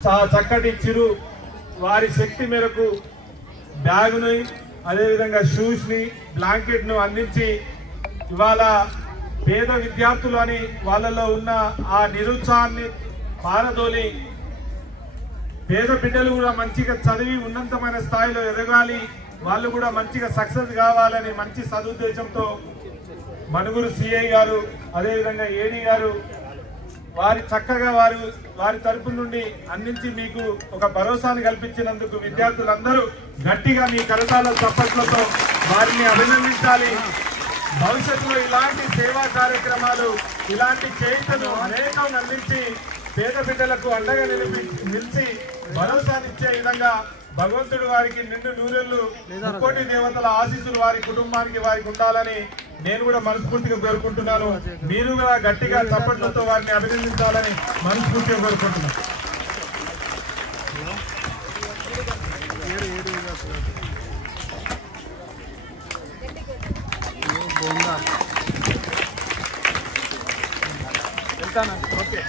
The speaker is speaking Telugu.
చక్కటి చిరు వారి శక్తి మేరకు బ్యాగుని అదేవిధంగా షూస్ని బ్లాంకెట్ను అందించి ఇవాళ పేద విద్యార్థులు అని వాళ్ళలో ఉన్న ఆ నిరుత్సాహాన్ని పారదోలి పేద బిడ్డలు కూడా మంచిగా చదివి ఉన్నతమైన స్థాయిలో ఎదగాలి, వాళ్ళు కూడా మంచిగా సక్సెస్ కావాలని మంచి సదుద్దేశంతో మనుగురు సిఐ గారు అదేవిధంగా ఏడీ గారు వారి చక్కగా వారి తరపు నుండి అందించి మీకు ఒక భరోసాను కల్పించినందుకు విద్యార్థులందరూ గట్టిగా మీ కరతాళ చప్పట్లతో వారిని అభినందించాలి. భవిష్యత్తులో ఇలాంటి సేవా కార్యక్రమాలు ఇలాంటి చేతను అనేకం అందించి పేద బిడ్డలకు అండగా నిలిచి భరోసానిచ్చే విధంగా భగవంతుడు వారికి నిండు నూరెళ్ళు ముక్కోటి దేవతల ఆశీస్సులు వారి కుటుంబానికి వారికి ఉండాలని నేను కూడా మనస్ఫూర్తిగా కోరుకుంటున్నాను. మీరు కూడా గట్టిగా చప్పట్లతో వారిని అభినందించాలని మనస్ఫూర్తిగా కోరుకుంటున్నాను. ఓకే.